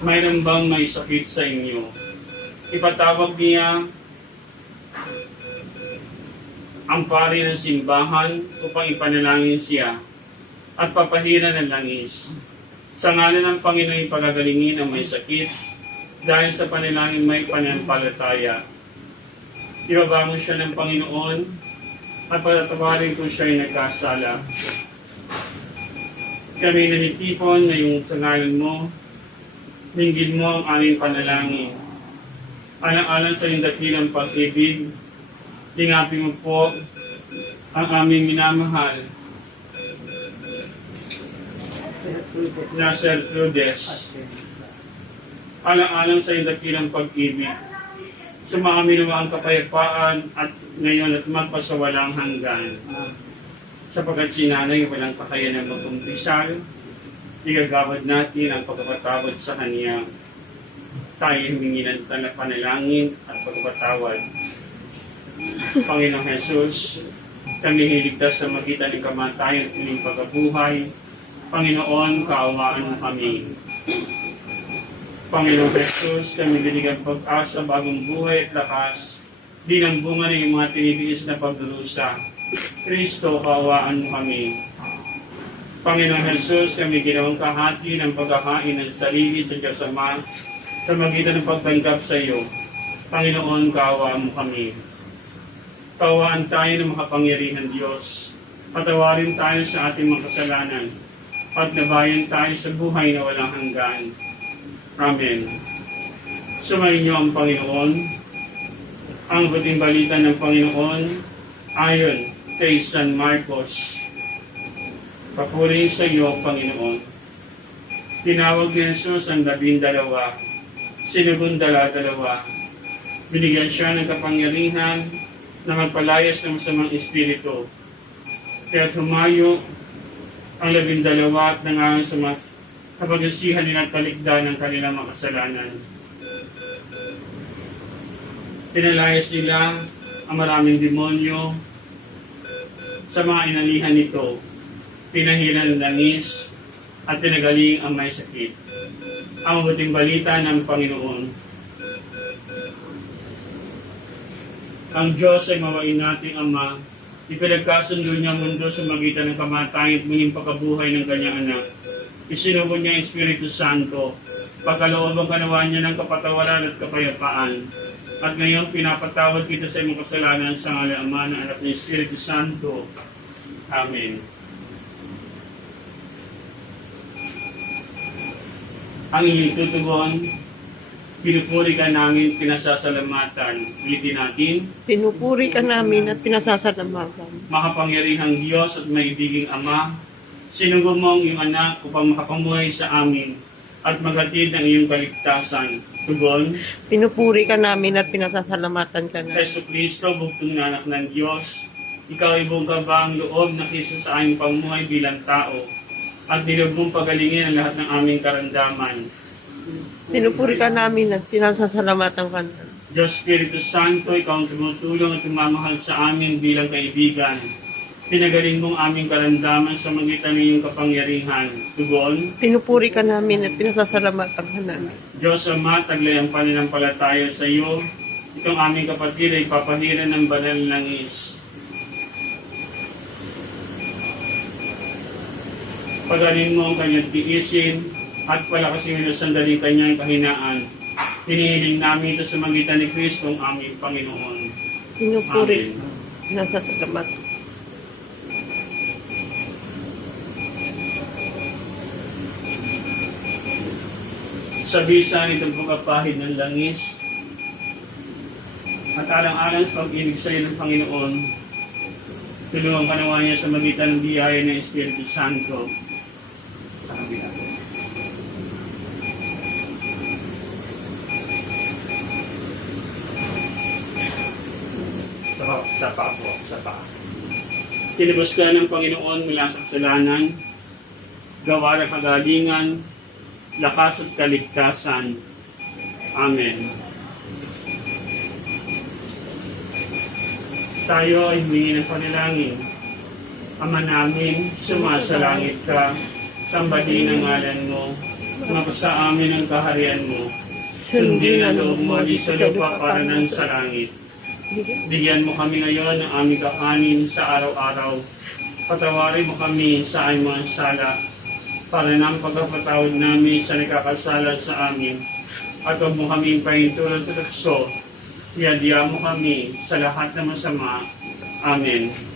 mayroon bang may sakit sa inyo? Ipatawag niya ang pari ng simbahan upang ipanalangin siya at papahira ng langis. Sa ngalan ng Panginoon ipagagalingin ang may sakit dahil sa panalangin may pananampalataya. Ibabangon siya ng Panginoon at patatawarin kung siya'y nagkasala. Kami nanitipon ngayong sa ngalan mo, linggin mo ang aming panalangin. Alang-alang sa iyong dakilang pag-ibig, lingapin mo po ang aming minamahal na Sir Trudes. Alang-alang sa iyong dakilang pag-ibig, sumaamin mo ang kapayapaan at ngayon at magpasawalang hanggan. Sapagkat si nanay walang kakayanan magkumpisal, igagawad natin ang pagkapatawad sa kanya. Tayo humingi ng panalangin at pagkapatawad. Panginoong Jesus, kami hiligtas sa magitan ng kamatayan at muling pagkabuhay. Panginoon, kaawaan mo kami. Panginoong Jesus, kami binigyan pag-asa, bagong buhay at lakas. Di ng bunga ng mga tinitiis na pagdurusa. Kristo, kaawaan mo kami. Panginoong Jesus, kami ginawang kahati ng pagkakain ng sarili sa kasama sa magitan ng pagtanggap sa iyo. Panginoon, kaawaan mo kami. Kaawaan tayo ng makapangyarihan Diyos. Patawarin tayo sa ating mga kasalanan. Pagnabayan tayo sa buhay na walang hanggan. Amen. Sumayin niyo ang Panginoon. Ang buting balita ng Panginoon ayon kay San Marcos. Papuri sa iyo, Panginoon. Tinawag ni Jesus ang 12, sinugundala-dalawa. Binigyan siya ng kapangyarihan na magpalayas ng masamang espiritu. Kaya tumayo ang 12 at nangangang sa kapagasihan nila at kaligdan ng kanilang makasalanan. Pinalayas nila ang maraming demonyo sa mga inalihan nito. Pinahilan ng langis at pinagaling ang may sakit. Ang mabuting balita ng Panginoon. Ang Diyos ay mawain nating Ama. Ipinagkasundo niya ang mundo sa magitan ng kamatayan at muling pagkabuhay ng kanyang anak. Isinubo niya ang Espiritu Santo. Pagkaloob ang kanawan niya ng kapatawaran at kapayapaan. At ngayon pinapatawad kita sa iyong kasalanan sa ngalan ng Ama, ng Anak ng Espiritu Santo. Amen. Ang inyong tutugon, pinupuri ka namin, pinasasalamatan. Ulitin natin. Pinupuri ka namin at pinasasalamatan. Makapangyarihang Diyos at maibiging Ama, sinugo mo ang iyong anak upang makapamuhay sa amin at maghatid ng iyong kaligtasan. Tugon. Pinupuri ka namin at pinasasalamatan ka na. Jesu Kristo, bugtong na anak ng Diyos, ikaw ay buong kabang loob na kisa sa aming pamuhay bilang tao at nilog mong pagalingin ang lahat ng aming karamdaman. Pinupuri ka namin at pinasasalamatan ka na. Diyos Espiritu Santo, ikaw ang tumutulong at tumamahal sa amin bilang kaibigan. Pinagaling mong aming karamdaman sa magitan ng iyong kapangyarihan. Tugon. Pinupuri ka namin at pinasasalamatan ka na. Diyos Ama, taglay ang pananampalataya sa iyo. Itong aming kapatid ay papahira ng banal na langis. Pagaling mo ang kanyang tiisin at palakasin mo sa sandaling kanyang kahinaan. Hinihiling namin ito sa magitan ni Kristo ang aming Panginoon. Pinupuri, Amen. pinasasalamatan. Sa bisa nitong pagkapahid ng langis at alang-alang sa pag-ibig sa iyo ng Panginoon, tulungan ka nawa niya sa magitan ng biyaya ng Espiritu Santo. Sa kabila. Sa pa. Tinubos ka ng Panginoon mula sa kasalanan, gawa ng kagalingan, lakas at kaligtasan. Amen. Tayo ay humingi ng panalangin. Ama namin, sumasalangit ka, sambahin ang ngalan mo, Mapasa amin ang kaharian mo. Sundin Sundin ang ang loob mo di sa lupa para ng ng sa langit. Bigyan mo kami ngayon ng aming kakanin sa araw-araw. Patawarin mo kami sa aming mga sala para ng pagkapatawad namin sa nakakasala sa amin. At huwag mo kami pahintulot sa tukso. Iadya mo kami sa lahat ng masama. Amen.